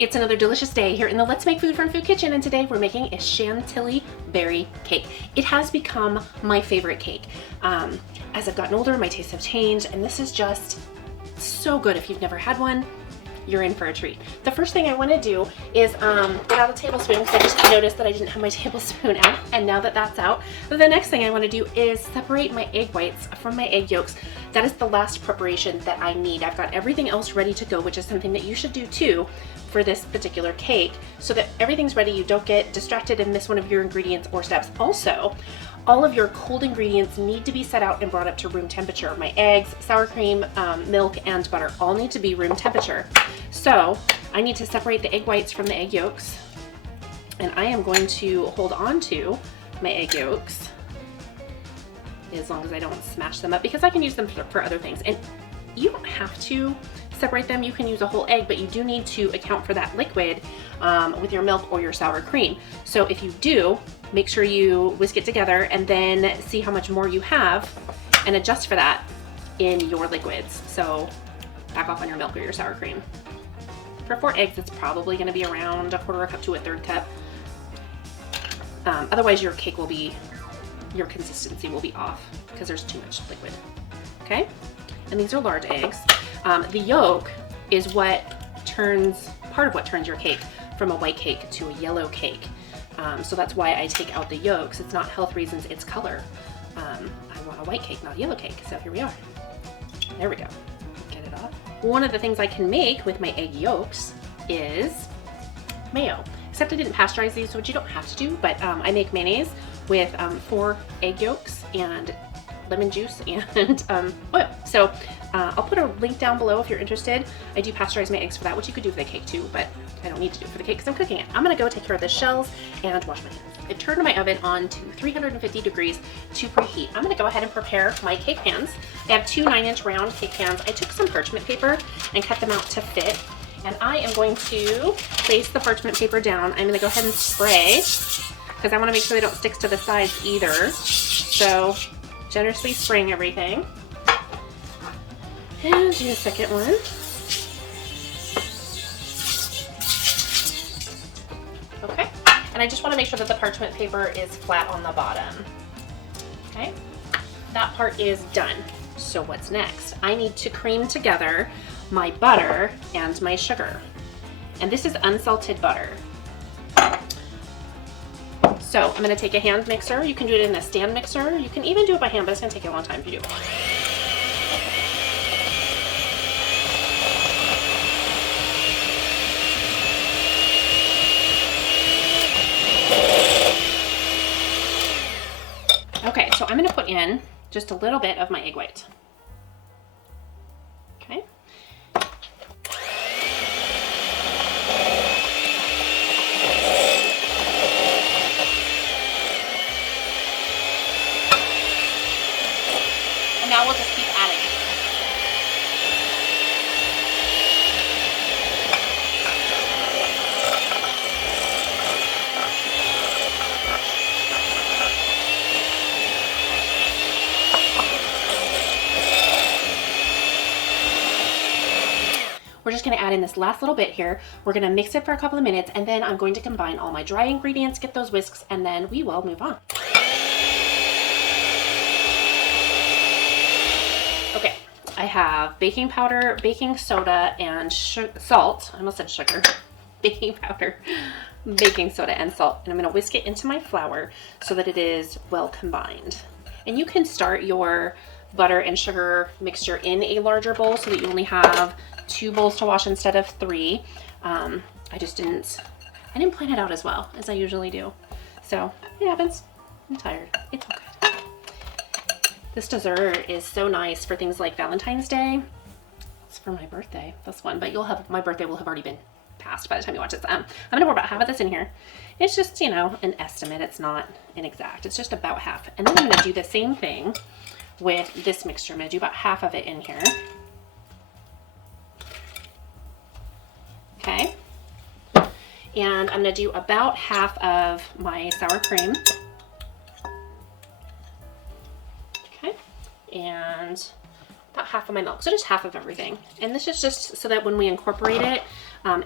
It's another delicious day here in the Let's Make Food from Food Kitchen, and today we're making a Chantilly berry cake. It has become my favorite cake. As I've gotten older, my tastes have changed, and this is just so good. If you've never had one, you're in for a treat. The first thing I want to do is get out a tablespoon, because I just noticed that I didn't have my tablespoon out, and now that that's out, the next thing I want to do is separate my egg whites from my egg yolks. That is the last preparation that I need. I've got everything else ready to go, which is something that you should do too for this particular cake, so that everything's ready, you don't get distracted and miss one of your ingredients or steps. Also, all of your cold ingredients need to be set out and brought up to room temperature. My eggs, sour cream, milk, and butter all need to be room temperature. So I need to separate the egg whites from the egg yolks, and I am going to hold on to my egg yolks as long as I don't smash them up, because I can use them for other things. And you don't have to separate them, you can use a whole egg, but you do need to account for that liquid with your milk or your sour cream. So if you do, make sure you whisk it together and then see how much more you have and adjust for that in your liquids. So back off on your milk or your sour cream. For 4 eggs, it's probably going to be around 1/4 cup to 1/3 cup. Otherwise your cake will be, your consistency will be off because there's too much liquid. Okay? And these are large eggs. The yolk is what turns, part of what turns your cake from a white cake to a yellow cake. So that's why I take out the yolks. It's not health reasons, it's color. I want a white cake, not a yellow cake. So here we are. There we go. Get it off. One of the things I can make with my egg yolks is mayo. Except I didn't pasteurize these, which you don't have to do, but I make mayonnaise with 4 egg yolks and lemon juice and oil. So I'll put a link down below if you're interested. I do pasteurize my eggs for that, which you could do for the cake too, but I don't need to do it for the cake because I'm cooking it. I'm gonna go take care of the shells and wash my hands. I turned my oven on to 350 degrees to preheat. I'm gonna go ahead and prepare my cake pans. I have 2 9-inch round cake pans. I took some parchment paper and cut them out to fit. And I am going to place the parchment paper down. I'm gonna go ahead and spray because I wanna make sure they don't stick to the sides either. So generously spraying everything. And do a second one. Okay, and I just want to make sure that the parchment paper is flat on the bottom. Okay, that part is done. So what's next? I need to cream together my butter and my sugar. And this is unsalted butter. So I'm going to take a hand mixer. You can do it in a stand mixer. You can even do it by hand, but it's going to take you a long time if you do it. Okay, so I'm going to put in just a little bit of my egg white. Okay. And now we'll just keep adding it. We're just going to add in this last little bit here. We're going to mix it for a couple of minutes, and then I'm going to combine all my dry ingredients, get those whisks, and then we will move on. Okay, I have baking powder, baking soda, and salt. I almost said sugar. Baking powder, baking soda, and salt. And I'm going to whisk it into my flour so that it is well combined. And you can start your butter and sugar mixture in a larger bowl so that you only have 2 bowls to wash instead of 3. I didn't plan it out as well as I usually do. So it happens. I'm tired. It's all good. This dessert is so nice for things like Valentine's Day. It's for my birthday, this one, but my birthday will have already been passed by the time you watch this. I'm gonna pour about half of this in here. It's just, you know, an estimate. It's not an exact. It's just about half. And then I'm gonna do the same thing with this mixture. I'm gonna do about half of it in here. Okay. And I'm gonna do about half of my sour cream. Okay. And about half of my milk. So just half of everything. And this is just so that when we incorporate it,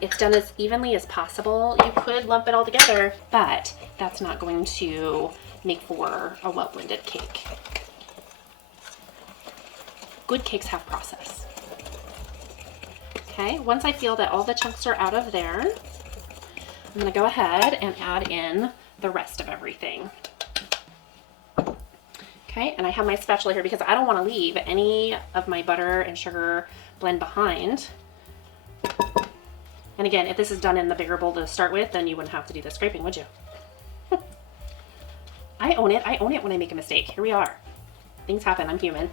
It's done as evenly as possible. You could lump it all together, but that's not going to make for a well-blended cake. Good cakes have process. Okay, once I feel that all the chunks are out of there, I'm gonna go ahead and add in the rest of everything. Okay, and I have my spatula here because I don't want to leave any of my butter and sugar blend behind. And again, if this is done in the bigger bowl to start with, then you wouldn't have to do the scraping, would you? I own it. I own it when I make a mistake. Here we are. Things happen. I'm human.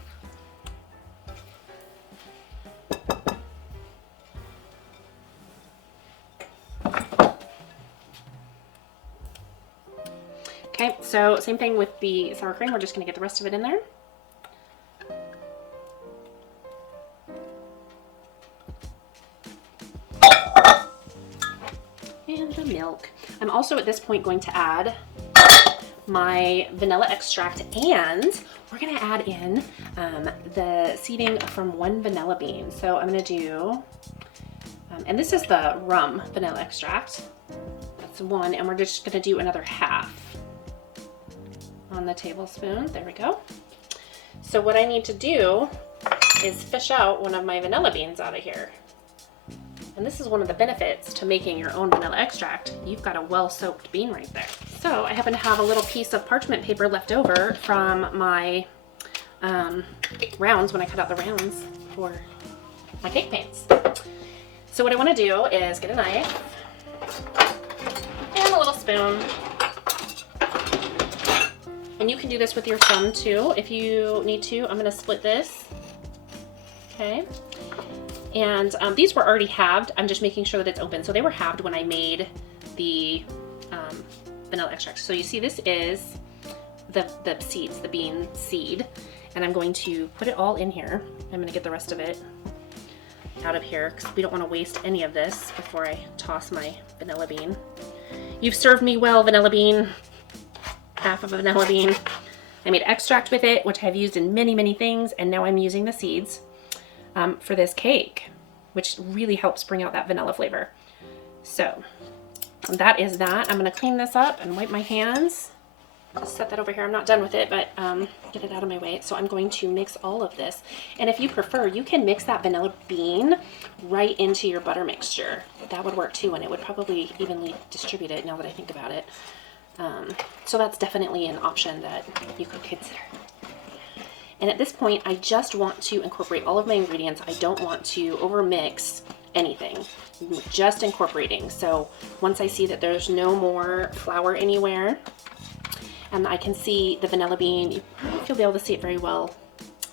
Okay, so same thing with the sour cream. We're just going to get the rest of it in there. And the milk. I'm also at this point going to add my vanilla extract, and we're going to add in the seeding from 1 vanilla bean. So I'm going to do, and this is the rum vanilla extract. That's 1, and we're just going to do another half on the tablespoon. There we go. So what I need to do is fish out one of my vanilla beans out of here. And this is one of the benefits to making your own vanilla extract. You've got a well-soaked bean right there. So I happen to have a little piece of parchment paper left over from my rounds when I cut out the rounds for my cake pans. So what I want to do is get a knife and a little spoon. And you can do this with your thumb too if you need to. I'm going to split this. Okay. And these were already halved. I'm just making sure that it's open. So they were halved when I made the vanilla extract. So you see this is the seeds, the bean seed. And I'm going to put it all in here. I'm going to get the rest of it out of here because we don't want to waste any of this before I toss my vanilla bean. You've served me well, vanilla bean. Half of a vanilla bean. I made extract with it, which I've used in many, many things, and now I'm using the seeds for this cake, which really helps bring out that vanilla flavor. So that is that. I'm going to clean this up and wipe my hands. Just set that over here. I'm not done with it, but get it out of my way. So I'm going to mix all of this. And if you prefer, you can mix that vanilla bean right into your butter mixture. That would work too, and it would probably evenly distribute it now that I think about it. So that's definitely an option that you could consider. And at this point, I just want to incorporate all of my ingredients. I don't want to overmix anything, just incorporating. So once I see that there's no more flour anywhere, and I can see the vanilla bean, I don't know if you'll be able to see it very well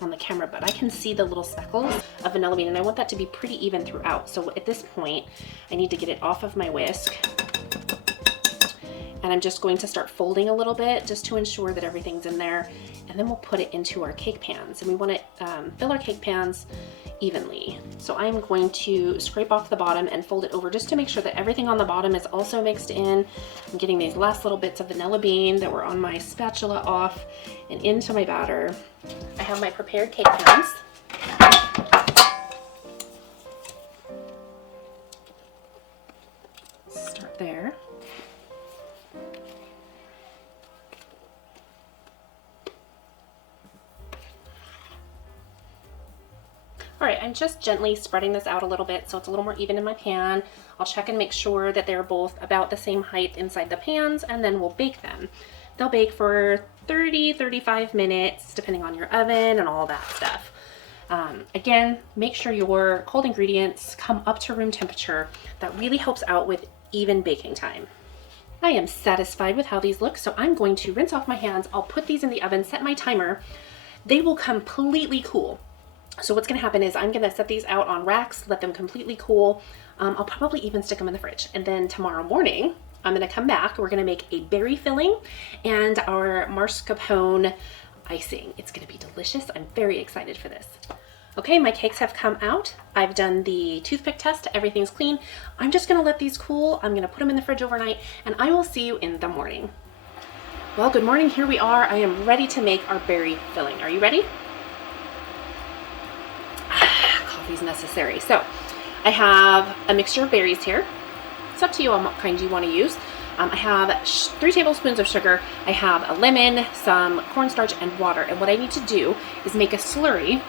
on the camera, but I can see the little speckles of vanilla bean, and I want that to be pretty even throughout. So at this point, I need to get it off of my whisk. And I'm just going to start folding a little bit just to ensure that everything's in there. And then we'll put it into our cake pans. And we want to fill our cake pans evenly. So I'm going to scrape off the bottom and fold it over just to make sure that everything on the bottom is also mixed in. I'm getting these last little bits of vanilla bean that were on my spatula off and into my batter. I have my prepared cake pans. Start there. All right, I'm just gently spreading this out a little bit so it's a little more even in my pan. I'll check and make sure that they're both about the same height inside the pans, and then we'll bake them. They'll bake for 30-35 minutes, depending on your oven and all that stuff. Again, make sure your cold ingredients come up to room temperature. That really helps out with even baking time. I am satisfied with how these look, so I'm going to rinse off my hands. I'll put these in the oven, set my timer. They will completely cool. So what's going to happen is I'm going to set these out on racks, let them completely cool. I'll probably even stick them in the fridge. And then tomorrow morning, I'm going to come back. We're going to make a berry filling and our mascarpone icing. It's going to be delicious. I'm very excited for this. Okay, my cakes have come out. I've done the toothpick test. Everything's clean. I'm just going to let these cool. I'm going to put them in the fridge overnight, and I will see you in the morning. Well, good morning. Here we are. I am ready to make our berry filling. Are you ready? Coffee's necessary. So I have a mixture of berries here. It's up to you on what kind you want to use. I have 3 tablespoons of sugar. I have a lemon, some cornstarch, and water. And what I need to do is make a slurry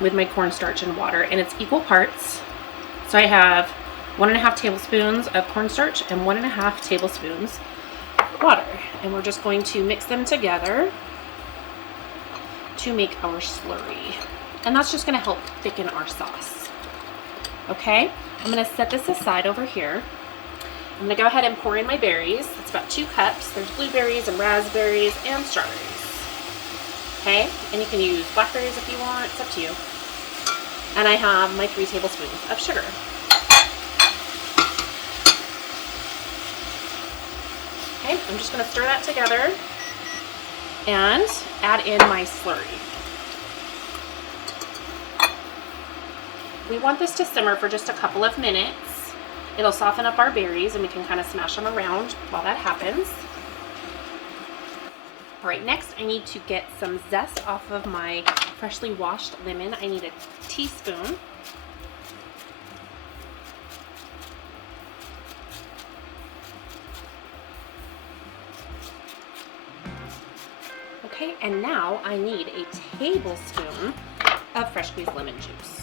with my cornstarch and water, and it's equal parts. So I have 1.5 tablespoons of cornstarch and 1.5 tablespoons of water. And we're just going to mix them together to make our slurry. And that's just going to help thicken our sauce. Okay, I'm going to set this aside over here. I'm going to go ahead and pour in my berries. It's about 2 cups. There's blueberries and raspberries and strawberries. Okay, and you can use blackberries if you want. It's up to you. And I have my 3 tablespoons of sugar. Okay, I'm just going to stir that together and add in my slurry. We want this to simmer for just a couple of minutes. It'll soften up our berries and we can kind of smash them around while that happens. All right, next I need to get some zest off of my freshly washed lemon. I need a teaspoon. Okay, and now I need a tablespoon of fresh squeezed lemon juice.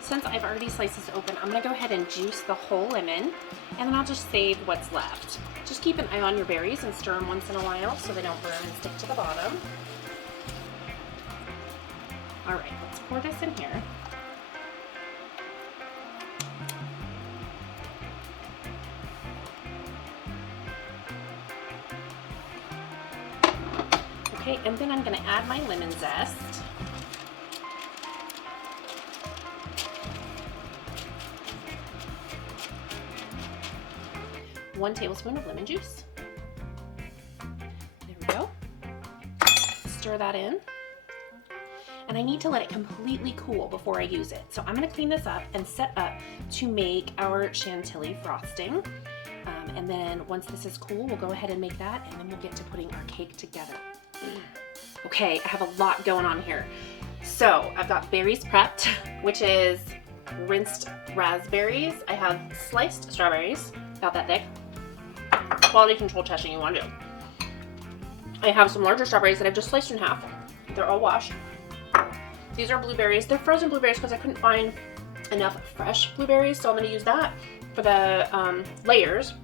Since I've already sliced this open, I'm going to go ahead and juice the whole lemon, and then I'll just save what's left. Just keep an eye on your berries and stir them once in a while so they don't burn and stick to the bottom. All right, let's pour this in here. Okay, and then I'm going to add my lemon zest. One tablespoon of lemon juice. There we go. Stir that in. And I need to let it completely cool before I use it. So I'm going to clean this up and set up to make our chantilly frosting. And then once this is cool, we'll go ahead and make that, and then we'll get to putting our cake together. Okay, I have a lot going on here. So I've got berries prepped, which is rinsed raspberries. I have sliced strawberries, about that thick. Quality control testing you want to do. I have some larger strawberries that I've just sliced in half. They're all washed. These are blueberries. They're frozen blueberries because I couldn't find enough fresh blueberries, so I'm going to use that for the layers.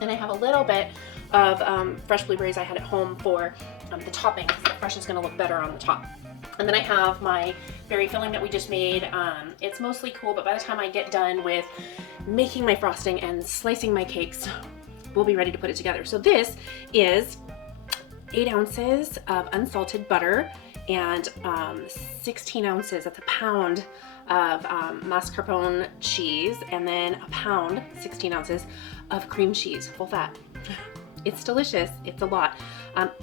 And I have a little bit of fresh blueberries I had at home for the topping, because the fresh is going to look better on the top. And then I have my berry filling that we just made. It's mostly cool, but by the time I get done with making my frosting and slicing my cakes, we'll be ready to put it together. So this is 8 ounces of unsalted butter and 16 ounces, that's a pound of mascarpone cheese, and then a pound, 16 ounces of cream cheese, full fat. It's delicious, it's a lot.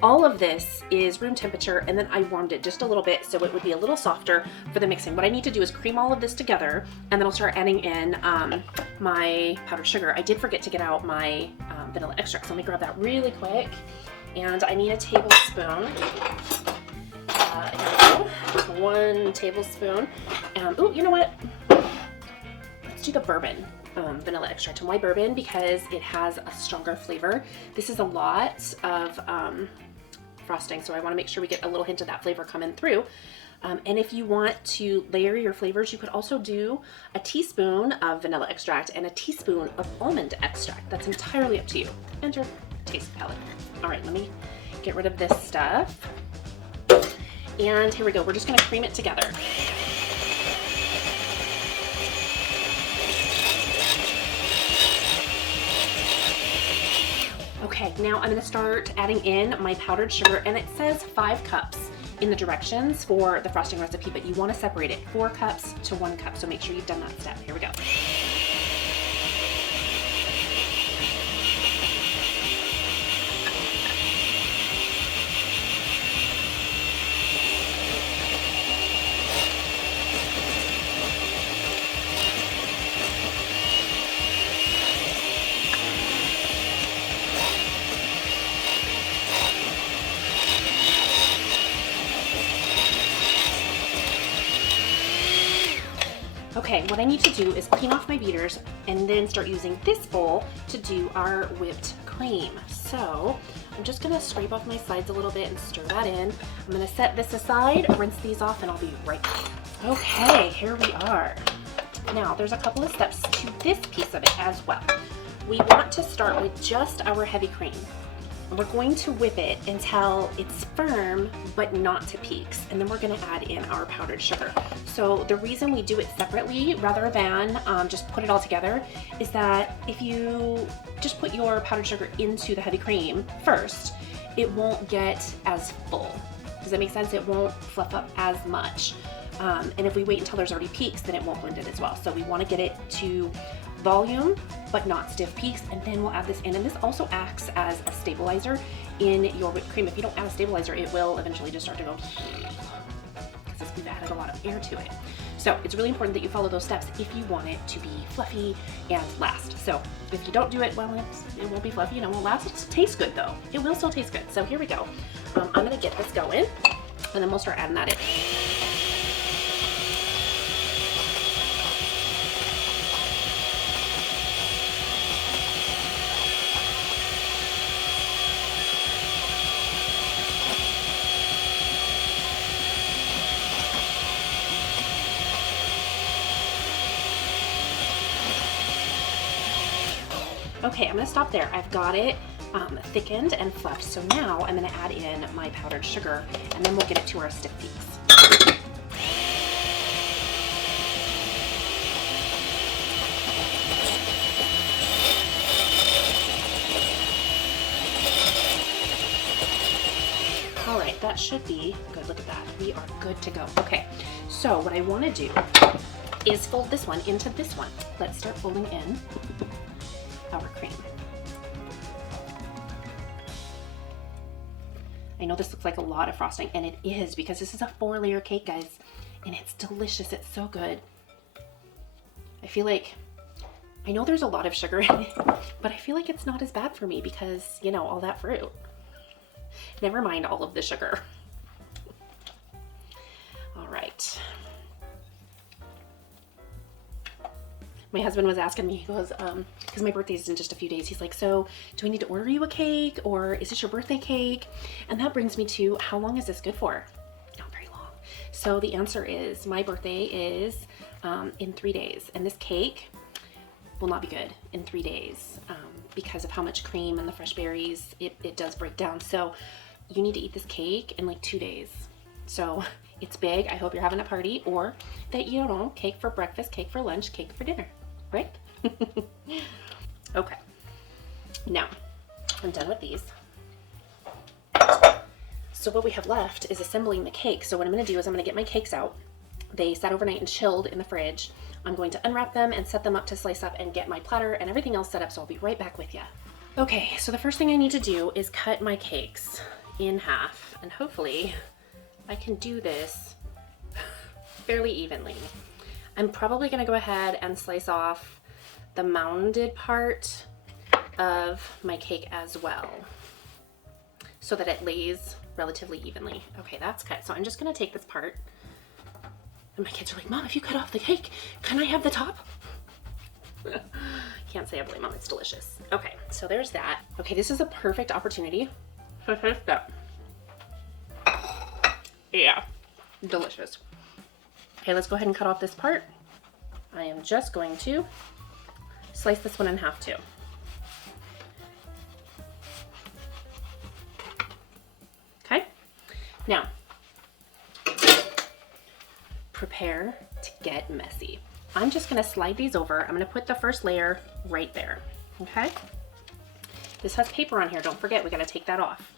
All of this is room temperature, and then I warmed it just a little bit so it would be a little softer for the mixing. What I need to do is cream all of this together, and then I'll start adding in my powdered sugar. I did forget to get out my vanilla extract, so let me grab that really quick. And I need a tablespoon. Here we go. 1 tablespoon. Oh, you know what? Let's do the bourbon vanilla extract. And why bourbon? Because it has a stronger flavor. This is a lot of frosting, so I want to make sure we get a little hint of that flavor coming through. And if you want to layer your flavors, you could also do a teaspoon of vanilla extract and a teaspoon of almond extract. That's entirely up to you and your taste palette. All right, let me get rid of this stuff. And here we go. We're just going to cream it together. Okay, now I'm going to start adding in my powdered sugar, and it says 5 cups in the directions for the frosting recipe, but you want to separate it 4 cups to 1 cup, so make sure you've done that step. Here we go. Okay, what I need to do is clean off my beaters and then start using this bowl to do our whipped cream. So I'm just gonna scrape off my sides a little bit and stir that in. I'm gonna set this aside, rinse these off, and I'll be right back. Okay, here we are. Now, there's a couple of steps to this piece of it as well. We want to start with just our heavy cream. We're going to whip it until it's firm, but not to peaks. And then we're gonna add in our powdered sugar. So the reason we do it separately rather than just put it all together is that if you just put your powdered sugar into the heavy cream first, it won't get as full. Does that make sense? It won't fluff up as much. And if we wait until there's already peaks, then it won't blend it as well. So we wanna get it to volume, but not stiff peaks, and then we'll add this in. And this also acts as a stabilizer in your whipped cream. If you don't add a stabilizer, it will eventually just start to go, because we've added a lot of air to it. So it's really important that you follow those steps if you want it to be fluffy and last. So if you don't do it, well, it won't be fluffy and it won't last. It'll taste good though. It will still taste good. So here we go. I'm gonna get this going, and then we'll start adding that in. Okay, I'm gonna stop there. I've got it thickened and fluffed. So now I'm gonna add in my powdered sugar, and then we'll get it to our stiff peaks. All right, that should be good. Look at that. We are good to go. Okay, so what I wanna do is fold this one into this one. Let's start folding in our cream. I know this looks like a lot of frosting, and it is, because this is a 4-layer cake, guys, and it's delicious. It's so good. I feel like, I know there's a lot of sugar in it, but I feel like it's not as bad for me because, you know, all that fruit. Never mind all of the sugar. All right. My husband was asking me, he goes, because my birthday's in just a few days, he's like, so do we need to order you a cake, or is this your birthday cake? And that brings me to, how long is this good for? Not very long. So the answer is, my birthday is in 3 days, and this cake will not be good in 3 days because of how much cream and the fresh berries, it does break down. So you need to eat this cake in like 2 days. So it's big. I hope you're having a party, or that, you don't know, cake for breakfast, cake for lunch, cake for dinner, right? Okay, now I'm done with these. So what we have left is assembling the cake. So what I'm gonna do is I'm gonna get my cakes out. They sat overnight and chilled in the fridge. I'm going to unwrap them and set them up to slice up and get my platter and everything else set up, so I'll be right back with you. Okay, so the first thing I need to do is cut my cakes in half, and hopefully I can do this fairly evenly. I'm probably gonna go ahead and slice off the mounded part of my cake as well, so that it lays relatively evenly. Okay, that's cut. So I'm just gonna take this part, and my kids are like, Mom, if you cut off the cake, can I have the top? Can't say I blame Mom, it's delicious. Okay, so there's that. Okay, this is a perfect opportunity for first step. Yeah, delicious. Okay, let's go ahead and cut off this part. I am just going to slice this one in half too. Okay, now prepare to get messy. I'm just gonna slide these over. I'm gonna put the first layer right there, okay? This has paper on here, don't forget, we gotta take that off.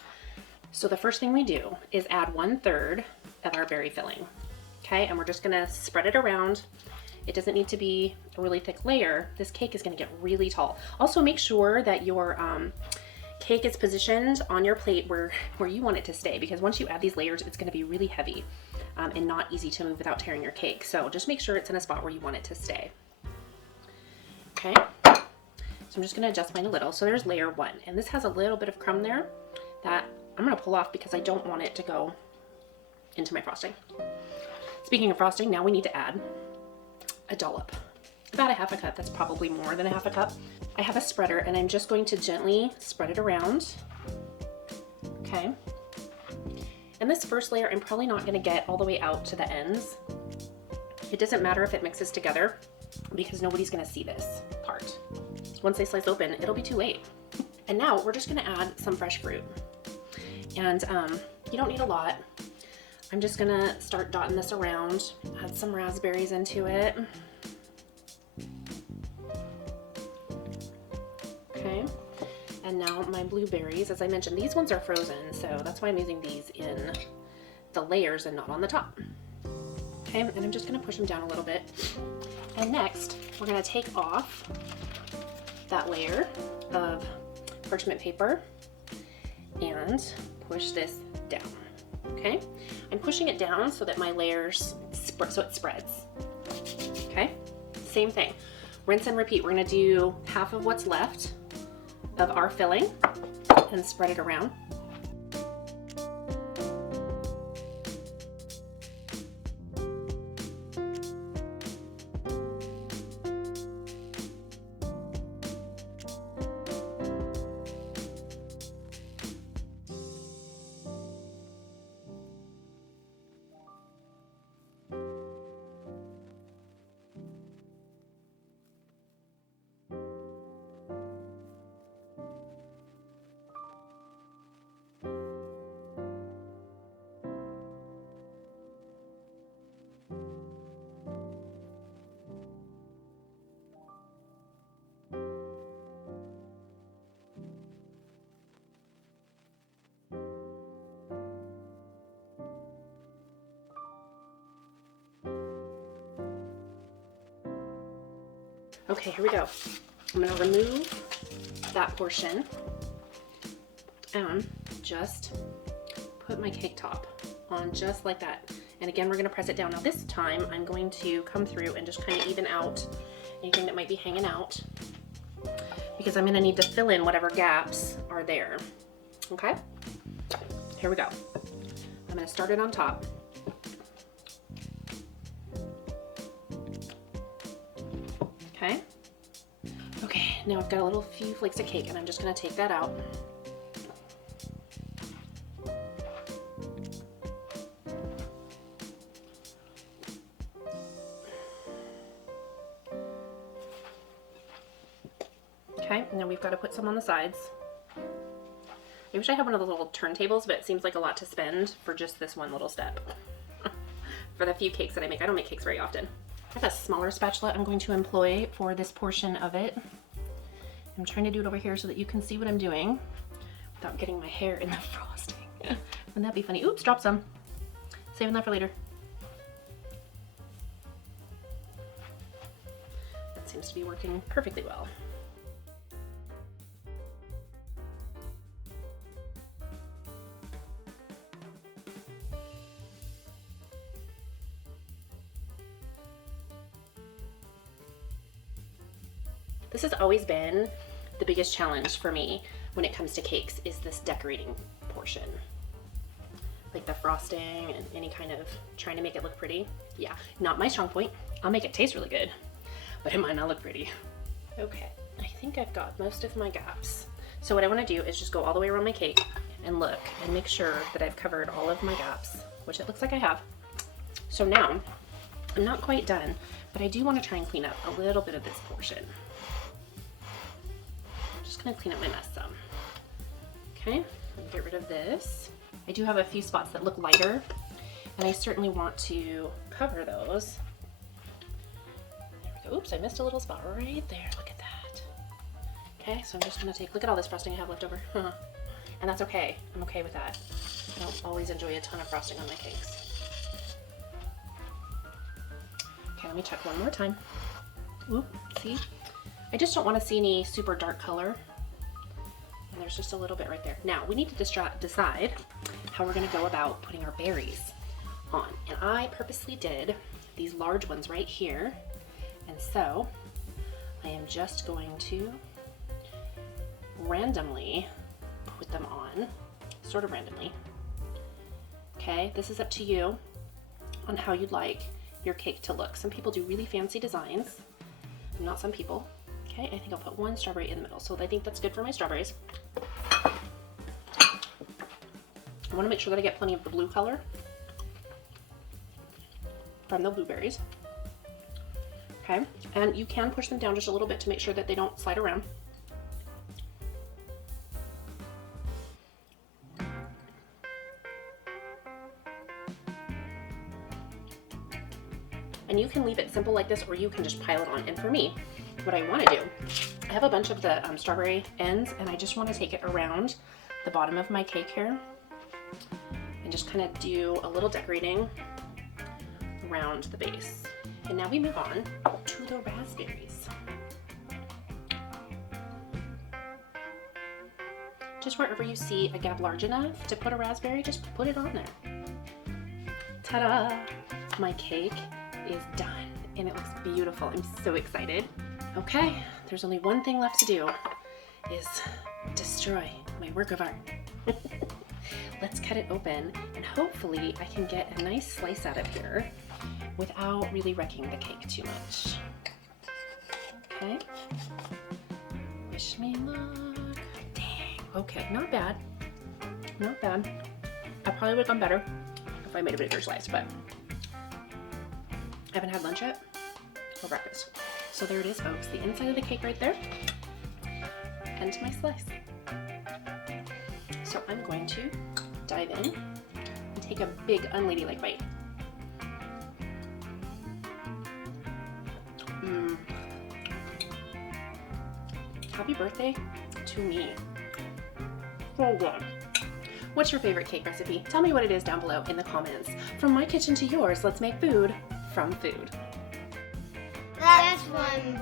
So the first thing we do is add 1/3 of our berry filling, okay? And we're just gonna spread it around. It doesn't need to be a really thick layer. This cake is gonna get really tall. Also make sure that your cake is positioned on your plate where you want it to stay, because once you add these layers, it's gonna be really heavy and not easy to move without tearing your cake. So just make sure it's in a spot where you want it to stay. Okay, so I'm just gonna adjust mine a little. So there's layer 1, and this has a little bit of crumb there that I'm gonna pull off because I don't want it to go into my frosting. Speaking of frosting, now we need to add a dollop, about a half a cup. That's probably more than a half a cup. I have a spreader and I'm just going to gently spread it around. Okay. And this first layer, I'm probably not gonna get all the way out to the ends. It doesn't matter if it mixes together because nobody's gonna see this part. Once they slice open, it'll be too late. And now we're just gonna add some fresh fruit. And you don't need a lot. I'm just gonna start dotting this around, add some raspberries into it. Okay, and now my blueberries, as I mentioned, these ones are frozen, so that's why I'm using these in the layers and not on the top. Okay, and I'm just gonna push them down a little bit. And next, we're gonna take off that layer of parchment paper and push this down. Okay, I'm pushing it down so that my layers, so it spreads. Okay, same thing. Rinse and repeat. We're gonna do half of what's left of our filling and spread it around. Okay, here we go. I'm gonna remove that portion and just put my cake top on just like that. And again, we're gonna press it down. Now this time, I'm going to come through and just kind of even out anything that might be hanging out because I'm gonna need to fill in whatever gaps are there. Okay, here we go. I'm gonna start it on top. Okay. Okay, now I've got a few flakes of cake and I'm just gonna take that out. Okay, and then we've got to put some on the sides. I wish I had one of those little turntables, but it seems like a lot to spend for just this one little step. For the few cakes that I make. I don't make cakes very often. I have a smaller spatula I'm going to employ for this portion of it. I'm trying to do it over here so that you can see what I'm doing without getting my hair in the frosting. Wouldn't that be funny? Oops, dropped some. Saving that for later. That seems to be working perfectly well. This has always been the biggest challenge for me when it comes to cakes is this decorating portion. Like the frosting and any kind of trying to make it look pretty. Yeah, not my strong point. I'll make it taste really good, but it might not look pretty. Okay, I think I've got most of my gaps. So what I wanna do is just go all the way around my cake and look and make sure that I've covered all of my gaps, which it looks like I have. So now, I'm not quite done, but I do wanna try and clean up a little bit of this portion. Gonna clean up my mess some. Okay, get rid of this. I do have a few spots that look lighter, and I certainly want to cover those. There we go. Oops, I missed a little spot right there. Look at that. Okay, so I'm just gonna look at all this frosting I have left over. And that's okay. I'm okay with that. I don't always enjoy a ton of frosting on my cakes. Okay, let me check one more time. Oop, see? I just don't want to see any super dark color. And there's just a little bit right there. Now, we need to decide how we're gonna go about putting our berries on. And I purposely did these large ones right here. And so, I am just going to randomly put them on, sort of randomly. Okay, this is up to you on how you'd like your cake to look. Some people do really fancy designs, not some people. Okay, I think I'll put 1 strawberry in the middle. So I think that's good for my strawberries. I want to make sure that I get plenty of the blue color from the blueberries. Okay, and you can push them down just a little bit to make sure that they don't slide around. And you can leave it simple like this, or you can just pile it on. And for me, what I want to do, I have a bunch of the strawberry ends, and I just want to take it around the bottom of my cake here and just kind of do a little decorating around the base. And now we move on to the raspberries. Just wherever you see a gap large enough to put a raspberry, just put it on there. Ta-da! My cake is done and it looks beautiful. I'm so excited. Okay, there's only one thing left to do, is destroy my work of art. Let's cut it open and hopefully I can get a nice slice out of here without really wrecking the cake too much. Okay. Wish me luck. Dang. Okay, not bad. Not bad. I probably would have done better if I made a bigger slice, but I haven't had lunch yet or breakfast. So there it is, folks. The inside of the cake right there. And my slice. So I'm going to dive in and take a big unladylike bite. Happy birthday to me. So good. What's your favorite cake recipe? Tell me what it is down below in the comments. From my kitchen to yours, let's make food from food. That's one